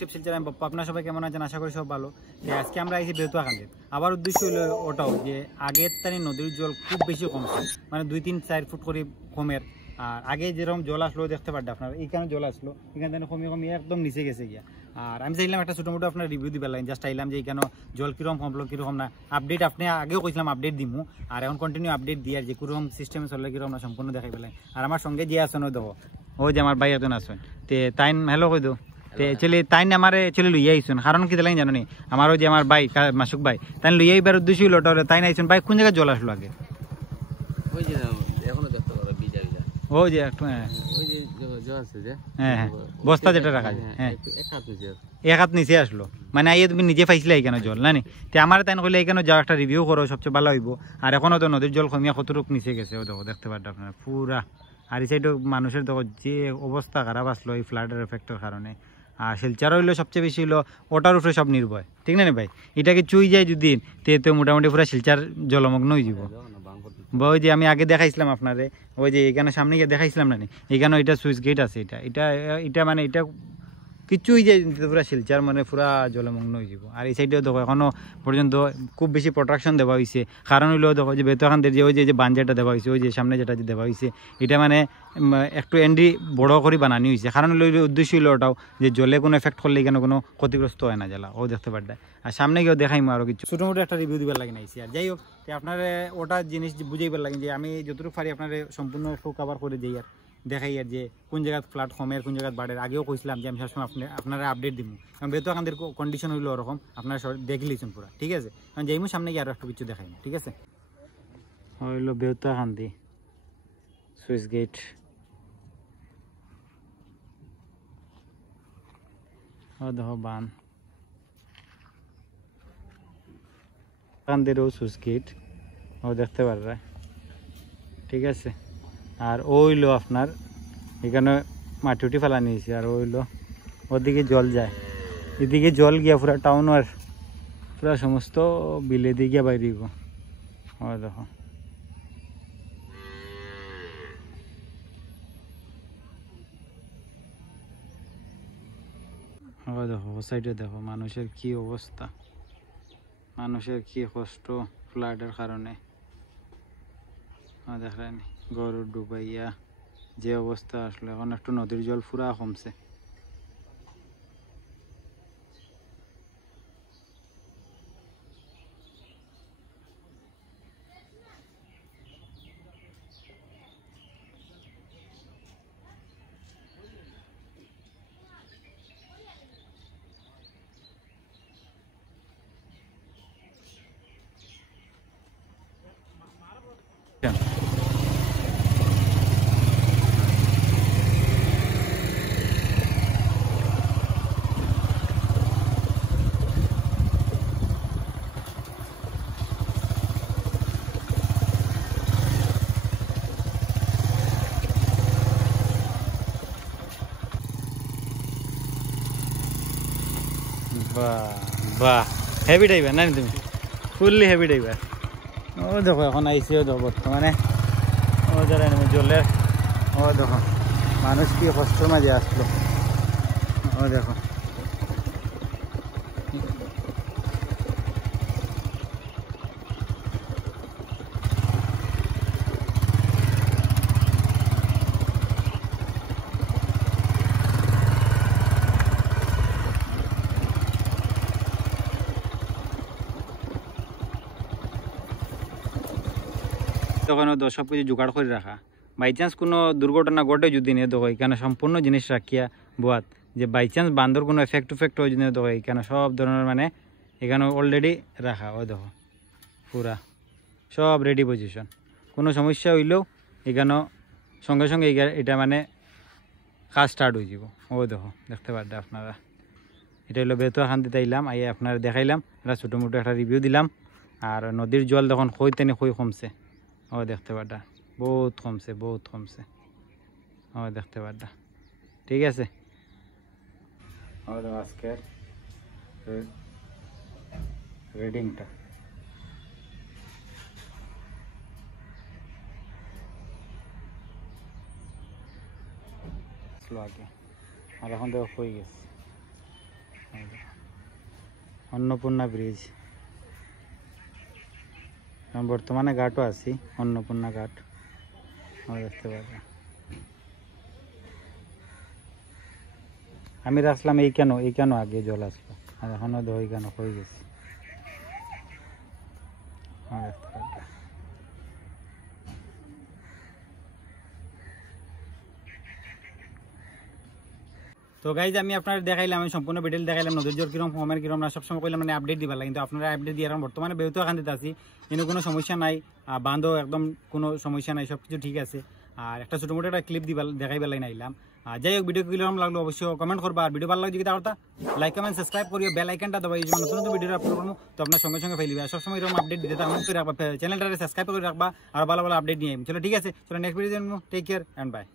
স্টেপ শিলচর আমি বাপ্পা। আপনার সবাই কেমন আছেন? আশা করি সব ভালো। আজকে আমরা আইছি বেতুয়াখান্দিত। আবার উদ্দেশ্য হলো ওটাও যে আগের তানি নদীর জল খুব বেশি কমছে, মানে 2-3-4 ফুট করে কমের। আর আগে যেরকম জল আসলো দেখতে পারবে আপনার, এইখানে জল আসলো, এখানে কমিয়ে কমিয়ে একদম নিচে গেছে গিয়া। আর আমি চাইলাম একটা ছোটো মোটো আপনার রিভিউ দিবার লাগে, জাস্ট আইলাম যে এখানে জল কীরকম কমলো কীরকম না। আপডেট আপনি আগেও কইছিলাম আপডেট দিমু, আর এখন কন্টিনিউ আপডেট দিয়ে আর যে কীরকম সিস্টেমে চললে কীরকম না সম্পূর্ণ দেখাই পেলাই। আর আমার সঙ্গে যে আসেন ওই দেখো, ওই যে আমার ভাই একজন আসেন, তে তাইন হ্যালো কই দো। তে চলে তাইন আমার চলে লইয়া আইসুন, কারণ কি দিলাম জানো নি, আমার ওই যে আমার ভাই মাসুক ভাই তাই লইয়া এইবার উদ্দেশ্য হইল ওটা তাই আইসুন। ভাই কোন জায়গায় জল আসলো আগে? ওই যে এখনো দেখতে পারো বিজা বিজা, ওই যে একটু ওই যে জল আছে যে হ্যাঁ হ্যাঁ বস্তা যেটা রাখা যায়, হ্যাঁ এক হাত নিচে আসলো। মানে আইয়ে তুমি নিজে পাইছিলে এইখানে জল না নি? তে আমার তাই কইলে এইখানে যাও একটা রিভিউ করো, সবচেয়ে ভালো হইব। আর এখনো তো নদীর জল কমিয়া কতটুক নিচে গেছে ও দেখো, দেখতে পারবে আপনারা পুরা। আর এই সাইডে মানুষের দেখো যে অবস্থা খারাপ আসলো এই ফ্লাডের এফেক্টের কারণে। আর শিলচর হইলো সবচেয়ে বেশি হইলো ওটার উপরে সব নির্ভর, ঠিক না ভাই? এটাকে চুই যায় যদি তো মোটামুটি পুরো শিলচর জলমগ্ন হয়ে যাব। ওই যে আমি আগে দেখাইছিলাম আপনারে, ওই যে এখানে সামনে গিয়ে দেখাইছিলাম না, এখানে এটা সুইচ গেট আছে, এটা এটা এটা মানে এটা কিছুই যায় পুরা শিলচর মানে পুরা জলমগ্ন হয়ে যাব। আর এই সাইডেও দেখো এখনো পর্যন্ত খুব বেশি প্রোটেকশন দেওয়া হয়েছে, কারণ হইলেও দেখো যে বেতুয়াখান্দির যে ওই যে বাঞ্জাটা দেওয়া হয়েছে, ওই যে সামনে যেটা যে দেওয়া হয়েছে, এটা মানে একটু এন্ডি বড় করে বানানি হয়েছে, কারণ হইলে উদ্দেশ্য হইলো ওটাও যে জলে কোনো এফেক্ট করলে এখানে কোনো ক্ষতিগ্রস্ত হয় না জেলা, ও দেখতে পারবে। আর সামনে গিয়েও দেখাইমো আরও কিছু ছোটো মোটো একটা রিভিউ দিবার লাগে নাইছি। আর যাই হোক আপনার ওটা জিনিস বুঝাইবার লাগে যে আমি যতটুকু পারি আপনার সম্পূর্ণ একটু কভার করে দিই আর দেখাই, আর যে কোন জায়গায় ফ্লাড কমের কোন জায়গায় বাড়ে। আগেও কইছিলাম যে আমি সবসময় আপনারা আপডেট দিব, কারণ বেতুয়াখান্দির কন্ডিশন হইলো ওরকম, আপনারা দেখলেইছেন পুরা, ঠিক আছে? কারণ যাইমু সামনে গিয়ে আরও একটু কিছু দেখাই, ঠিক আছে? হইলো বেতুয়াখান্দি সুইচ গেট, ও দেখো বান কান্দিরও সুইচ গেট, ও দেখতে পারবে, ঠিক আছে? আর ওইলো আপনার এখানে মাটি উঠি ফেলা নিয়েছে, আর ওইলো ওদিকে জল যায়, এদিকে জল গিয়া পুরা টাউন আর পুরা সমস্ত বিলে দিয়ে গিয়া বাইরে গো। ও দেখো ও দেখো ও সাইডে দেখো মানুষের কি অবস্থা, মানুষের কি কষ্ট ফ্লাডের কারণে। দেখেন গরু ডুবাইয়া যে অবস্থা আসলে, এখন একটু নদীর জল পুরা কমছে। বাহ বাহ, হেভি ড্রাইভার না তুমি? Fully heavy driver. ও দেখো এখন আইসি, ও দেখো বর্তমানে ও যারা জলের, ও দেখো মানুষ কি কষ্টের মাঝে আসলো, ও দেখো তখন সব কিছু জোগাড় করে রাখা, বাই চান্স কোনো দুর্ঘটনা ঘটে যদি নিয়ে দেখো এখানে সম্পূর্ণ জিনিস রাখিয়া বোয়াত, যে বাই চান্স বান্ধর কোনো এফেক্ট হয় যদি দেখো এখানে সব ধরনের মানে এখানে অলরেডি রাখা, ও দেখো পুরা সব রেডি পজিশন। কোনো সমস্যা হইলেও এখানে সঙ্গে সঙ্গে এটা মানে কাজ স্টার্ট হয়ে যাব। ও দেখো দেখতে পারবে আপনারা, এটা হলো বেতুয়াখান্দিতে আইলাম, আইয়া আপনারা দেখাইলাম, একটা ছোটো মোটো একটা রিভিউ দিলাম। আর নদীর জল তখন তেনে কমছে, ও দেখতে পারডা বহুত কমছে, বহুত কমছে, ও দেখতে পারডা, ঠিক আছে? আজকের রিডিংটা আগে, আর এখন দেখো হয়ে গেছে। অন্নপূর্ণা ব্রিজ, বর্তমানে ঘাটও আছি, অন্নপূর্ণা ঘাট দেখতে পাবে। আমি রাখলাম এই কেন আগে জল আসলো, আর এখনো দই কেন হয়ে গেছে দেখতে পাবে। তো গাইজ আমি আপনার দেখাইলাম, আমি সম্পূর্ণ ভিডিও দেখাইলাম নদীর জল কিরকম কমের কিরকম না, সবসময় কইলাম মানে আপডেট দিবার লাগে, কিন্তু আপনারা আপডেট দিয়ে বর্তমানে বেহতো এখান দিতে আছি, কিন্তু কোনো সমস্যা নাই, বান্ধও একদম কোনো সমস্যা নাই, সব কিছু ঠিক আছে। আর একটা ছোটো মোটো একটা ক্লিপ দেখাই বেলাই নাইলাম। যাই হোক, ভিডিও কিরকম লাগলো অবশ্যই কমেন্ট করবা, আর ভিডিও ভালো লাগছে কিনা কথা লাইক কমেন্ট সাবস্ক্রাইব করিও, বেল আইকনটা দবাই, যেমন নতুন নতুন ভিডিও আপলোড করবো তো আপনার সঙ্গে সঙ্গে ফেলিবে। আর সবসময় এরকম আপডেট দিতে থাকুন, করে রাখবা, চ্যানেলটা সাবস্ক্রাইব করে রাখবা, আর ভালো ভালো আপডেট নিয়ে। চলো ঠিক আছে, চলো next video, take care and by.